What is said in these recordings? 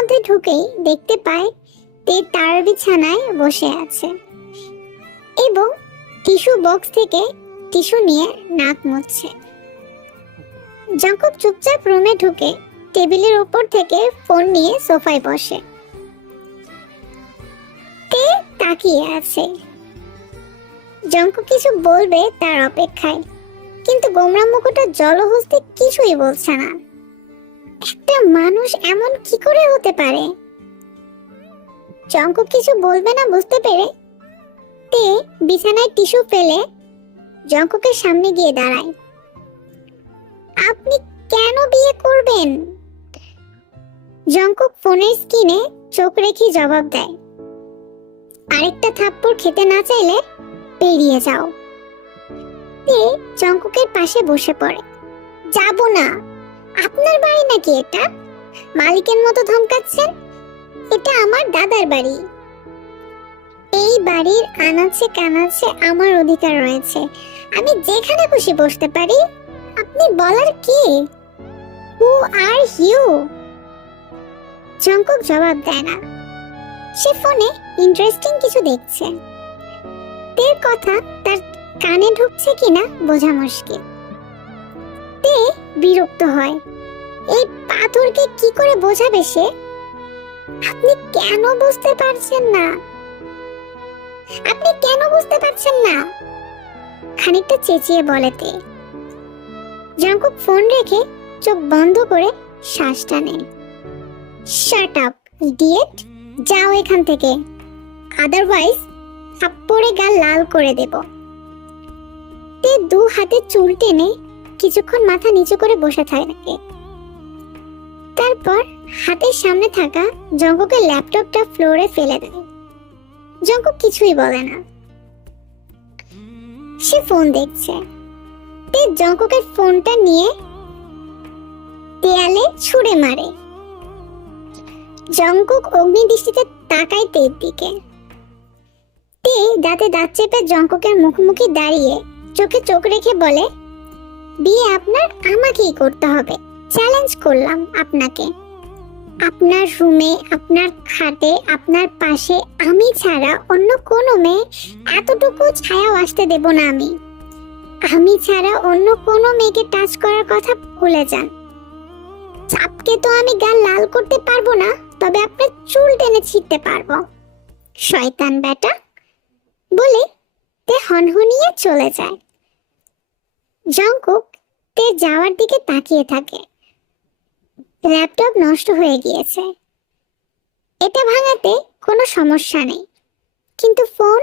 মধ্যে ঢুকেই দেখতে পায় তে তার বিছানায় বসে আছে। এবং টিস্যু বক্স থেকে টিস্যু নিয়ে নাক মুছছে। জঙ্কুক চুপচাপ রুমে ঢুকে টেবিলের উপর থেকে ফোন নিয়ে সোফায় বসে। তে তাকিয়ে আছে। জঙ্কুক কিছু বলবে তার অপেক্ষায়, কিন্তু গোমরা মুকুটা জলহস্তি কিছুই বলছে না। একটা মানুষ এমন কি করে হতে পারে? জঙ্কুক কিছু বলবে না বুঝতে পেরে তে বিছানায় টিস্যু ফেলে জঙ্কুকের সামনে গিয়ে দাঁড়ায়। আপনি কেন বিয়ে করবেন? জঙ্কুক ফোনের স্ক্রিনে চোখ রেখে জবাব দেয়। আরেকটা থাপ্পড় খেতে না চাইলে পেরিয়ে যাও। তে জঙ্কুকের পাশে বসে পড়ে। যাব না। আপনার বাড়ি নাকি এটা? মালিকের মতো ধমকাচ্ছেন? এটা আমার দাদার বাড়ি। এই বাড়ির আনাচে কানাচে আমার অধিকার রয়েছে। আমি যেখানে খুশি বসতে পারি। আপনি বলার কি? হু আর ইউ জঙ্কুক জবাব দেয় না। সে ফোনে ইন্টারেস্টিং কিছু দেখছে। তের কথা তার কানে ঢুকছে কিনা বোঝা মুশকিল। তে বিরক্ত হয়। এই পাথরকে কি করে বোঝাবে সে? আপনি কেন বুঝতে পারছেন না? আপনি কেন বুঝতে পারছেন না? খানিকটা চেঁচিয়ে বলে তে। জঙ্কুক ফোন রেখে চোখ বন্ধ করে শ্বাস টানে। শাট আপ ইডিয়েট যাও এখান থেকে। আদারওয়াইজ থাপ্পড়ে গাল লাল করে দেব। তে দু হাতে চুল টেনে কিছুক্ষণ মাথা নিচু করে বসে থাকে তারপর হাতের সামনে থাকা জঙ্কুকের ল্যাপটপটা ফ্লোরে ফেলে দেয়। জঙ্কুক কিছুই বলে না। সে ফোন দেখছে। তে জঙ্কুকের ফোনটা নিয়ে দেয়ালে ছুঁড়ে মারে। জঙ্কুক অগ্নিদৃষ্টিতে তাকায় তের দিকে তে দাঁতে দাঁত চেপে জঙ্কুকের মুখোমুখি দাঁড়িয়ে চোখে চোখ রেখে বলে বিয়ে আপনার আমাকেই করতে হবে। চ্যালেঞ্জ করলাম আপনাকে। আপনার রুমে আপনার খাটে, আপনার পাশে আমি ছাড়া অন্য কোনো মেয়ে এতটুকু ছায়াও আসতে দেব না আমি। আমি ছাড়া অন্য কোনো মেয়েকে টাচ করার কথা ভুলে যান। চাপকে তো আমি গাল লাল করতে পারব না, তবে আপনার চুল টেনে ছিঁড়তে পারব। শয়তান বেটা বলে তে হনহনিয়ে চলে যায়। জঙ্কুক তে যাওয়ার দিকে তাকিয়ে থাকে। ল্যাপটপ নষ্ট হয়ে গিয়েছে। এটা ভাঙাতে কোনো সমস্যা নেই। কিন্তু ফোন,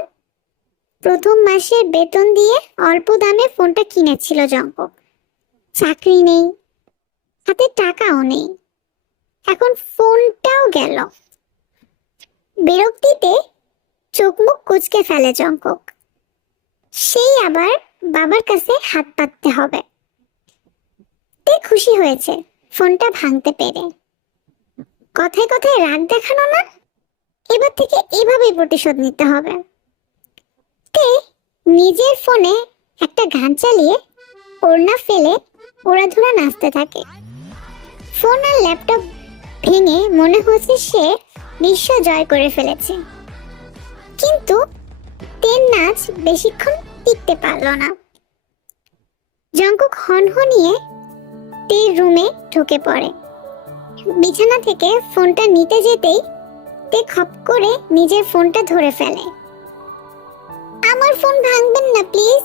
প্রথম মাসের বেতন দিয়ে অল্প দামে ফোনটা কিনেছিল জঙ্কুক চাকরি নেই, হাতে টাকাও নেই। এখন ফোনটাও গেল। বিরক্তিতে চোখ মুখ কুচকে ফেলে জঙ্কুক সেই আবার বাবার কাছে হাত পাততে হবে। তে খুশি হয়েছে, ফোনটা ভাঙতে পেরে। কথায় কথায় রাগ দেখানো না, এবার থেকে এভাবেই প্রতিশোধ নিতে হবে। তে নিজের ফোনে একটা গান চালিয়ে ওড়না ফেলে ওড়াধুরা নাচতে থাকে। ফোন আর ল্যাপটপ ভেঙে মনে হচ্ছে সে বিশ্ব জয় করে ফেলেছে। কিন্তু তের নাচ বেশিক্ষণ টিকতে পারল না। জঙ্কুক হনহনিয়ে তের রুমে ঢুকে পড়ে। বিছানা থেকে ফোনটা নিতে যেতেই তে খপ করে নিজের ফোনটা ধরে ফেলে। আমার ফোন ভাঙবেন না, প্লিজ।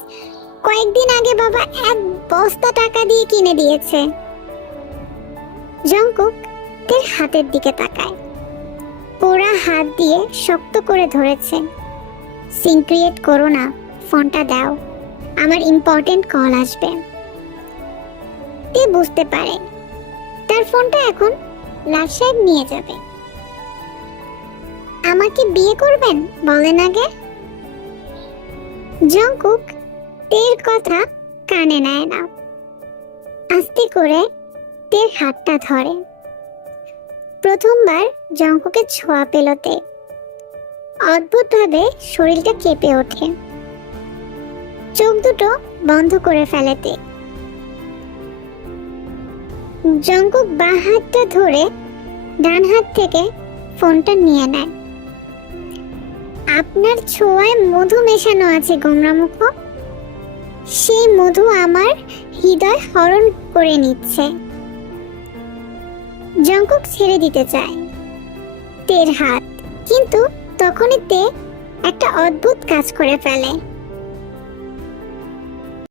কয়েকদিন আগে বাবা এক বস্তা টাকা দিয়ে কিনে দিয়েছে। জঙ্কুক তের হাতের দিকে তাকায়। পোড়া হাত দিয়ে শক্ত করে ধরেছে। সিন ক্রিয়েট করো না। ফোনটা দাও। আমার ইম্পর্টেন্ট কল আসবে। তে বুঝতে পারে। তার ফোনটা এখন লাট সাহেব নিয়ে যাবে। আমাকে বিয়ে করবেন? বলেন আগে। জঙ্কুক তের কথা কানে নেয় না। আস্তে করে তের হাতটা ধরে। প্রথমবার জঙ্কুকে ছোঁয়া পেলতে অদ্ভুতভাবে শরীরটা কেঁপে ওঠে। চোখ দুটো বন্ধ করে ফেলেতে। জঙ্কুক বাঁ হাতটা ধরে ডান হাত থেকে ফোনটা নিয়ে নেয়। আপনার ছোঁয়ায় মধু মেশানো আছে গোমরামুখ। সেই মধু আমার হৃদয় হরণ করে নিচ্ছে। জঙ্কুক ছেড়ে দিতে চায়। তের হাত। কিন্তু তখনই তে একটা অদ্ভুত কাজ করে ফেলে।